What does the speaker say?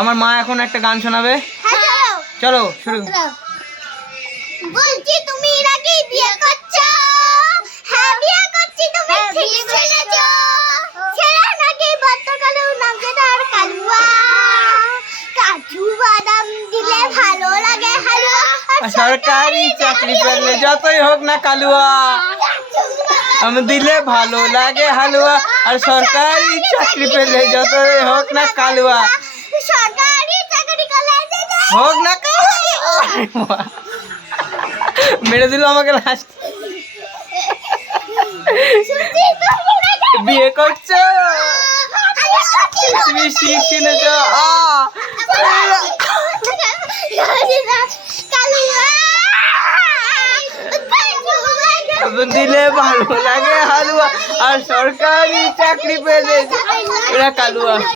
আমার মা এখন একটা গান শোনাবে। চলো শুরু। বলছি তুমি নাকি বিয়ে করছো? হ্যাঁ বিয়ে করছি। তুমি ঠিক শুনেছো। ছেলে নাকি বাচ্চাকালেও নামছে তার কালুয়া। কাজু বাদাম দিলে ভালো লাগে হালুয়া। সরকারি চাকরি পেলে যতই হোক না কালুয়া, আমি দিলে ভালো লাগে হালুয়া। আর সরকারি চাকরি পেলে যতই হোক না কালুয়া, সরকারি চাকরি করলে হোক না মেরে দিল আমাকে লাস্ট। বিয়ে করছো তুমি শিখ শুনেছ। দিলে ভালো লাগে হালুয়া, আর সরকারি চাকরি পেলে এরা কালুয়া।